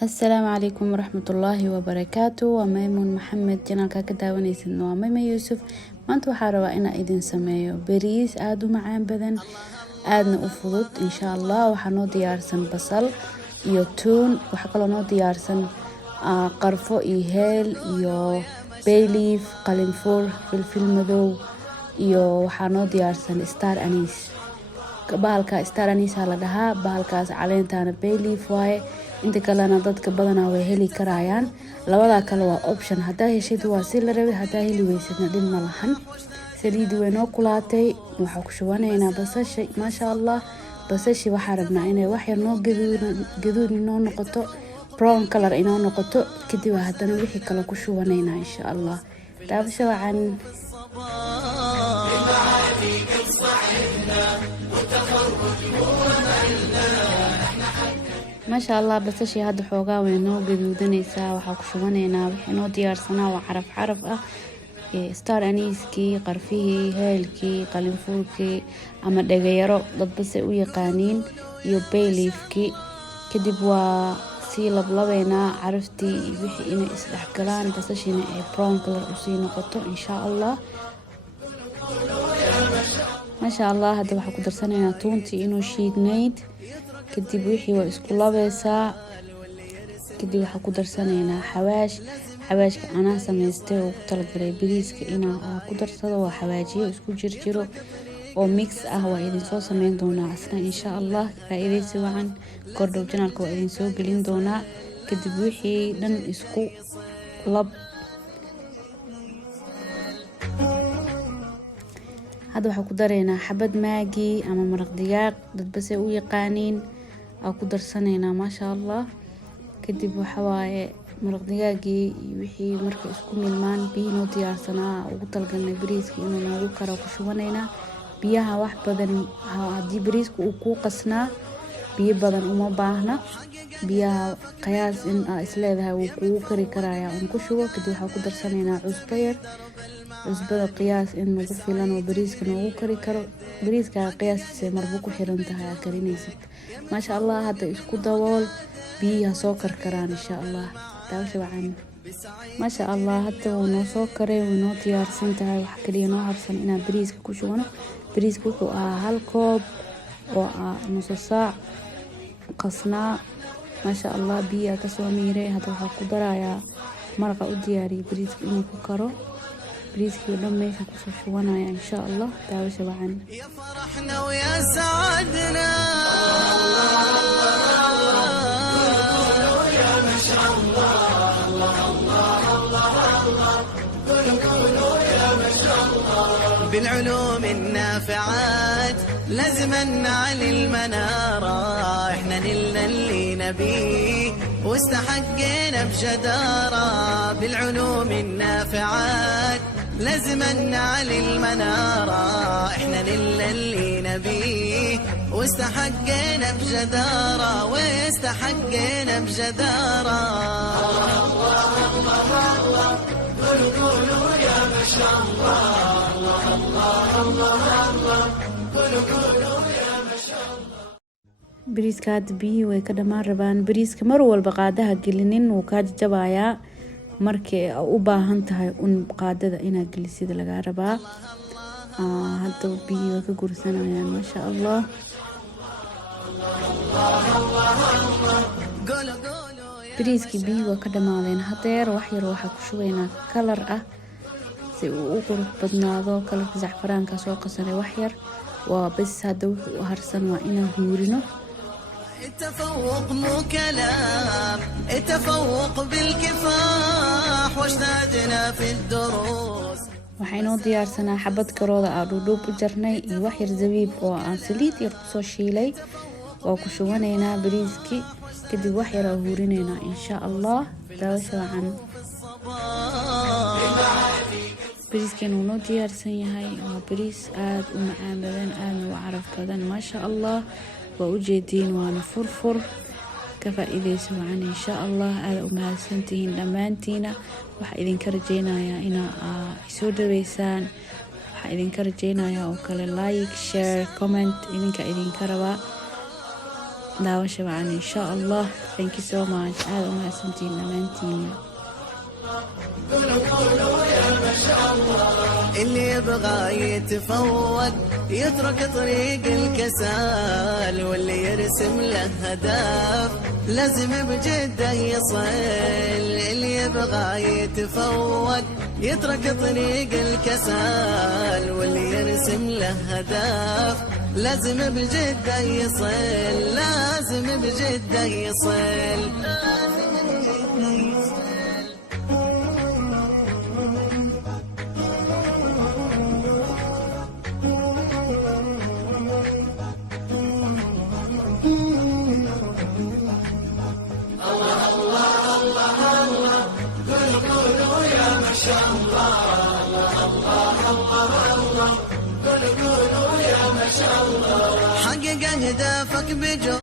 السلام عليكم ورحمة الله وبركاته وميمون محمد جنالka ka daawanaysid waa Mayma Yuusuf maanta waxaa rabaa inaan idin sameeyo bariis aad u macaan badan aadna u fudud insha Allah waxaa noo diyaarsan basal iyo tuun waxa kale noo diyaarsan qarfo iyo heel iyo bay leaf qalinfuur filfil madow iyo waxaa noo diyaarsan star anise bahalka star anise la dhahaa bahalkaas caleentana bay leaf waaye inta kalena dadka badanaa way heli karayaan labada kale waa option hadaa heshid waa si la rabay hadaa heli weysadna dhib ma lahan saliid way noo kulaatay waxa ku shubanaynaa basasha maasha Allah basashi waxa rabnaa inay wax yar noo gaduud noo noqoto brown color inoo noqoto kadib hadana wixii kale ku shubanaynaa insha Allah daabasho wacan ما شاء الله بس شيء هذا حوجا وينو جدودني سا وحكشوانينا وحنو ديار سنا وعرف ستار أنيسكي قرفيه هالكي قلنفوركي أما دجاجرو ضد بس ويقانين يبيليفكي كدبوا سيلب لبينا عرفتي بحي إني إصلاح كلام بس شيء برون كلر أسينو قطو إن شاء الله ما شاء الله هذا وحكو درسنا تونتي إنه شيد نيد kadib wixii waa isku labaysaa kadib waxa ku darsanaynaa xawaashka ana sameystay oo ku talagalay bariiska inaa ku darsado waa xawaajiyo isku jirjiro oo mix ah waa idin soo sameyn doonaa asna insha Allah faa'iideysi wacan kordhow channelka waa idin soo gelin doonaa kadib wixii dhan isku lab hada waxa ku dareynaa xabad maagi ama maraq digaag dad bas ay u yaqaaniin aku darsanayna ma sha Allah kadib waxa waaye maraq digaagii wixii marka isku milmaan biyo diyaarsanaa ugu talgalnay bariiska inuu nagu karo ku shubanayna biyaha wax badan hadii bariisku uu ku qasnaa biyo badan uma baahna biyaha qiyaas in isleedahay uu ku kari karaya ku shubo kadib waxa ku darsanayna cusbo yar cusbada qiyaas in nagu filan oo bariiska nagu kari karo bariiska qiyaasiisa marba ku xiran tahay karinaysid ما شاء الله هذا isku dabool biyaha soo karkaraan insha Allah daawasho wacan ما شاء الله هذا uu soo karay uu diyaarsan tahay wax kaliya noo harsan inaan bariiska ku shubano bariiska wuxuu hal koob oo nus saac qasnaa ما شاء الله biyaha ka soo miiray hada waxa ku darayaa marqa u diyaariyay bariiska inuu ku karo بريسكي ولما ماشي كوشوانا يا إن شاء الله تعالوا شبعان يا فرحنا ويا سعدنا يا ما شاء الله الله الله الله قولوا يا ما شاء الله بالعلوم النافعات لازم نعلي المنارة احنا نلنا اللي نبيه واستحقنا بجدارة بالعلوم النافعات لازم نعلي المنارة احنا نلنا اللي نبيه واستحقنا بجدارة واستحقنا بجدارة الله الله الله قولوا يا ما شاء الله الله الله الله قولوا يا ما شاء الله bariiska biyo way ka dhamaan rabaan bariiska mar walba qaadaha gelinin uu ka jabayaa markii u baahan tahay un qaadada inaad gelisid laga rabaa hadda biyo ka gursanayaan ma sha Allah bariiski biyo ka dhamaadeen hadeer wax yar waxa ku shubaynaa kalar ah si uu u qurux badnaado kalarka zaxfaraanka soo qasanay wax yar waa bas hada wuxuu harsan waa inaan huurino التفوق مو كلام التفوق بالكفاح واجتهدنا في الدروس waxaynu diyaarsanaa xabad karooda dhudhub u jarnay iyo wax yar zabiib oo aan saliid yar ku soo shiilay oo ku shubanaynaa bariiski kadib wax yar huurinaynaa insha Allah daawasho wacan bariiskeen uu noo diyaarsan yahay waa bariis aad u macaan badan aad u caraf badan ma sha Allah وأجدين وأنا فرفر كفائدة سواء إن شاء الله على أمهاتين لمانتينا وحيدين كرجينا يا إنا يسود ريسان وحيدين كرجينا يا وكل لايك شير كومنت إذن كإذن كربا daawasho wacan insha allah. Thank you so much. aad u mahadsantiin dhammaantiina. اللي يبغى يتفوق يترك طريق الكسال، واللي يرسم له هدف لازم بجده يصل. اللي يبغى يتفوق يترك طريق الكسال، واللي يرسم له هدف لازم بجده يصل، لازم بجده يصل. حقق أهدافك بجو